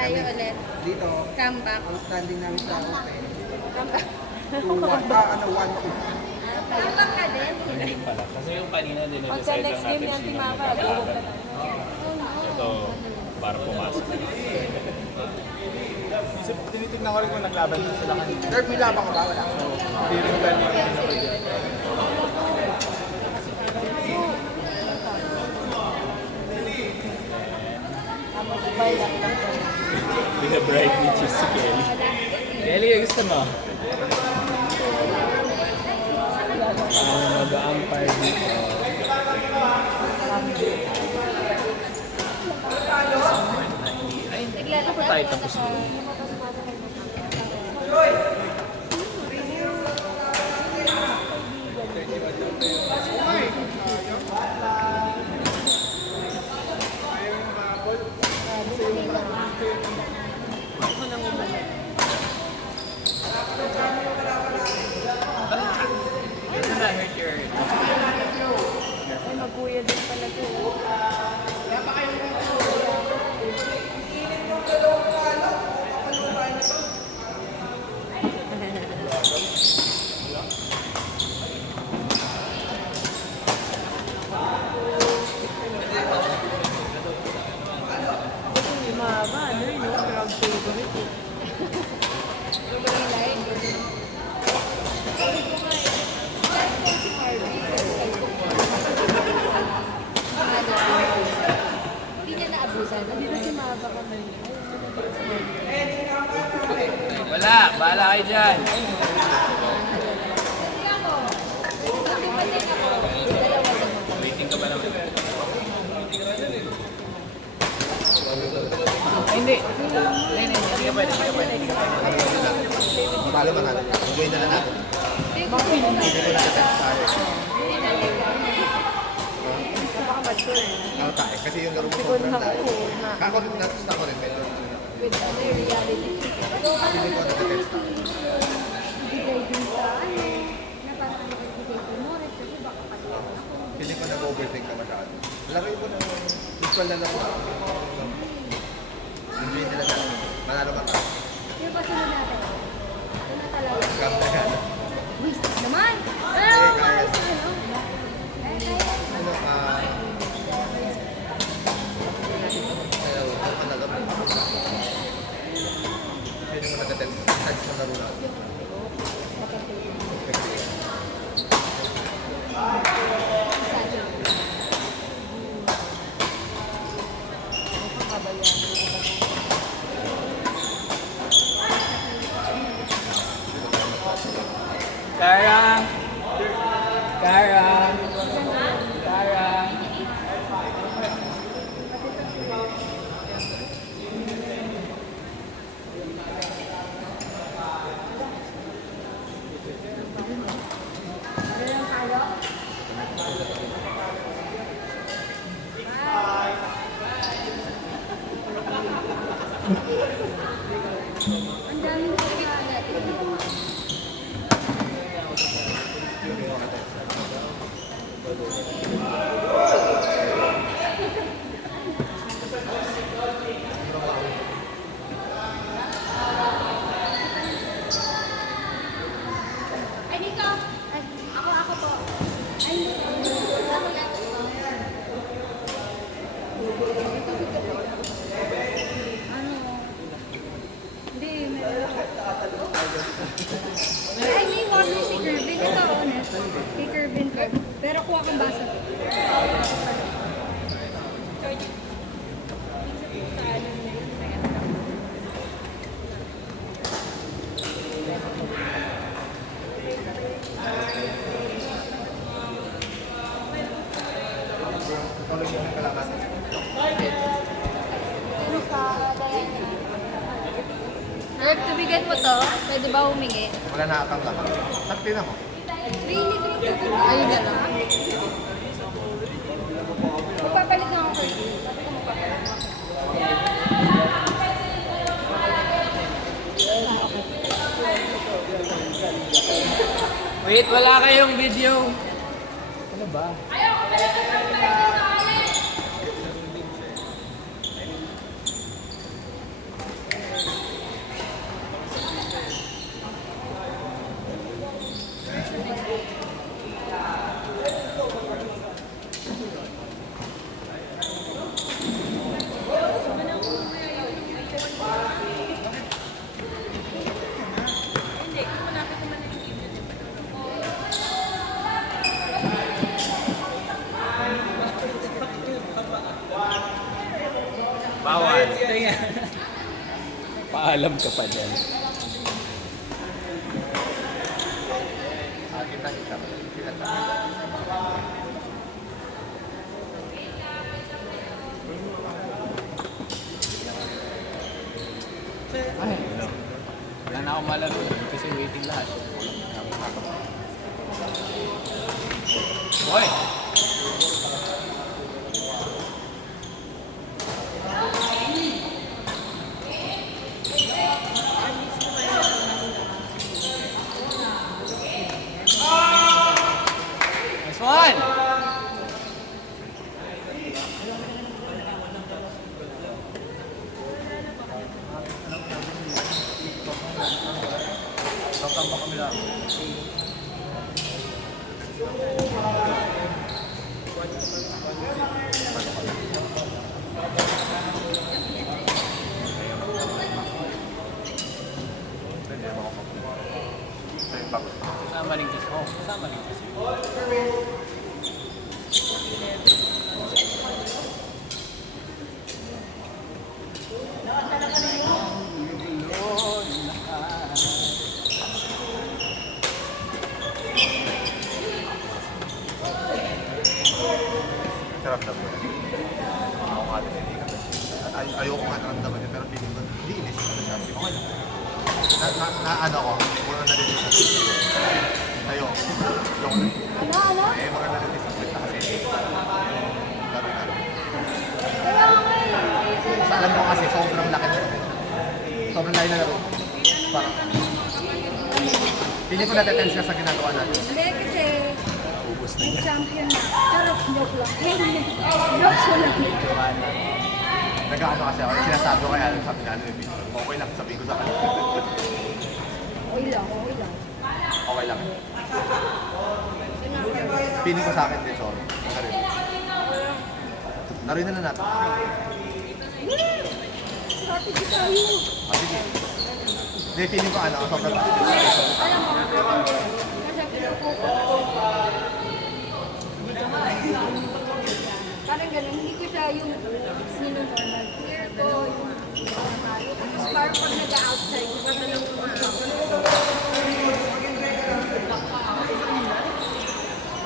tayo ulit. Dito, Comeback. ang standing namin sa open. Comeback. 1-2. Comeback ka din. Hindi pala. Kasi yung kanina din Pagka na-decide next lang game natin yan, sino Timapa, mag-aaral. buhok na tayo. Ito, para pumasok. Kasi tinitignan ko rin kung naglaban na sila kanina. Third, may laban ka ba? Wala. Hindi rin ba nila pinapagyan? Binabright ni Cheese si Kelly. Kelly, gusto mo? Mag-umpire dito. Ay, hindi pa tayo tapos doon. Doesn't that hurt your... Ay, magkuya din pala to. Yung mahaba, ano yun, no? Crowd favorite eh. Hindi niya naabusan. Hindi kasi mahaba kami. Wala, bahala kayo dyan. Waiting ka ba naman? Ay, hindi. Hindi ka pwede, hindi ka pwede. Mabalo ba natin? Enjoy na lang natin. Hindi ko nakatext sa akin. Napaka-mature eh. Ako tayo. Kasi yung laro mo Siguro sobrang na dahil. ako na Ako rin natin ako rin. Medyo with other reality. hindi ko nakatext sa akin. Ibigay din sa ano. Na parang ibigay ko mo. Kasi baka pati ako. Hindi ko nag-overthink ka masyado. Laro mo na usual na laro. Enjoy nila natin. Manalo ka pa. Yung pasunod natin. Ito na talaga. Scam na yan. Wasted naman. Eh, Oh, kaya. mas ano. Ano, ano talaga mo? Hindi mo nakatext sa laro natin. Kara! Kara! Kara! Ang daming pagkakala natin. Ay, dito. Ay, ako po. Ay, ako lang. Ano? Hindi, meron. Ay, may water si Kervin. Ito, honest. Kay Kervin ko. Pero kuha kang baso. Tulog mo yung kalakas. Herb, tubigan mo to. Pwede ba humingi? Wala na atang lakas. Sakti na mo. Really, ayun na lang. Magpapalit na ako kayo. Sabi ko magpapalit na ako. Wait, wala kayong video. Ano ba? Paalam ka pa dyan. Ay, ano. Wala na akong malaro dun kasi waiting lahat. Boy! Nice one! Kasama rin kasi. Oh, kasama rin kasi. Sarap na po. Ako nga din, hindi ka. Ayoko nga naramdaman yun, pero feeling ko, hindi inisip ko na siya. Okay lang. Ano ko, muna nalilis na. Ayoko. Ayoko na. Ano? Eh, mga nalilis na kasi. Laro na. Kaya nga Sa alam ko kasi, sobrang laki na. Sobrang laki na laro. Parang, feeling ko natetense ka sa ginagawa natin. Hindi kasi Ubus na may niya. champion na. Charot, joke lang. Hindi. Joke ko lang. Joanna. Nag-ano kasi ako, sinasabi ko kay Alan, sabi na ano yung video. Okay lang, sabihin ko sa kanya. Okay lang, okay lang. Okay lang. Feeling ko sa akin din, sorry. Nakarin. Narinig na natin. Strategy tayo. Sige. Hindi, feeling ko ano, sobrang Alam mo, kasi pinupupo ko. Parang ganun, hindi ko siya yung sinunormal. Clear ko, yung spark pag nag-outside, di ba ganun yung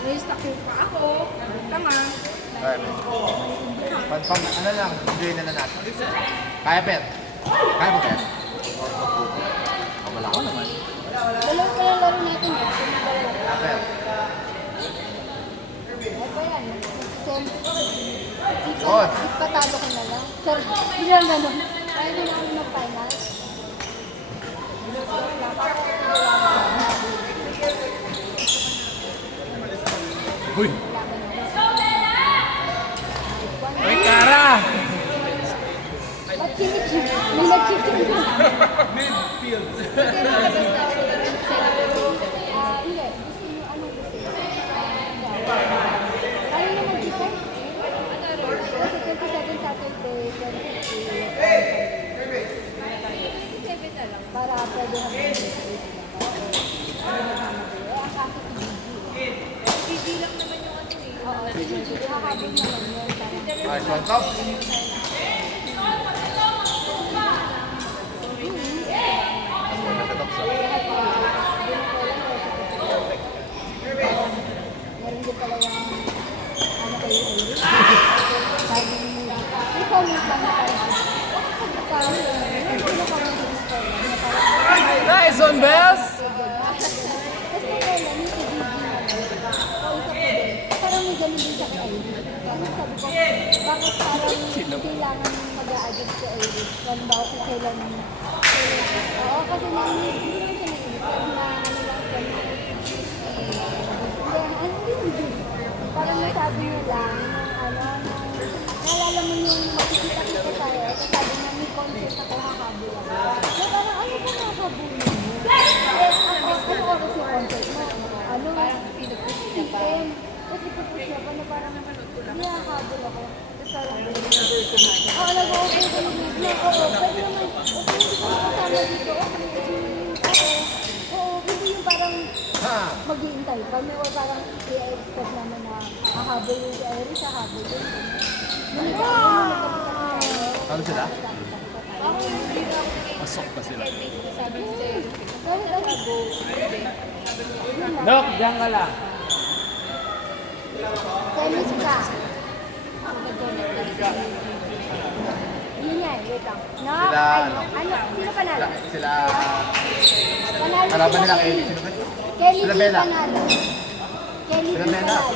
na-stuck yung pa ako. Tama. Kaya, ano lang, enjoy na natin. Kaya, Pet? Kaya mo, Pet? Wala ko naman. Dalawa pa lang laro natin eh. Pet? Ano ba yan? Good. Patalo ko na lang. Sorry, bilang gano'n. Kaya na namin mag-final. Uy! Uy, Kara! Ba't kinikip? May nag-kickip na. Midfield! Hindi. Gusto nyo, anong gusto nyo? Ano na mag-decide? Kasi 27 Saturday, 27 na lang. Para pwede na mag-decide. Ang kaso si Gigi. lang naman yung ano eh. Oo, si Gigi. Hahabol naman yun. Nice one, Top. Meron din pala yung ano kayo Iris. Sabi niya, ikaw mo ba na tayo? Parang sino ka mo din sa Nice one, Bess! Tapos kailan yung si Gigi naman. Kausap ko din. Parang may ganun din sa kay Iris. Ano sabi ko, bakit parang kailangan mag-a-adjust sa Iris? Kung ba kung kailan oo, kasi hindi naman siya naiinip. Na ano lang siya, parang nasabi niya lang, naalala mo yung makikita-kita tayo, at sabi niya, may concert ako, hahabol ako. So parang, ano ba hahabol mo? Ano oras yung concert mo? Ano? Parang pinupush niya pa. Tapos pinupush niya pa na parang, hindi hahabol ako. Tapos parang, nag-o-okay ko yung bigla. Oo, pwede naman, okay, hindi ko makasama dito. Oo, hindi yung parang, mag-iintay kami o parang i-expect naman na hahabol yung si Iris, hahabol yun. Ano sila? Pasok pa sila. Sabi ko sa'yo, go. Dok, diyan ka lang. Tennis ka. Yun yan, wait lang. No, sino panalo? Sila, Panalo kalaban sila nila Kelly. Sino ba? Kelly Sila G Bella. panalo. Kelly G Sila Bella. panalo.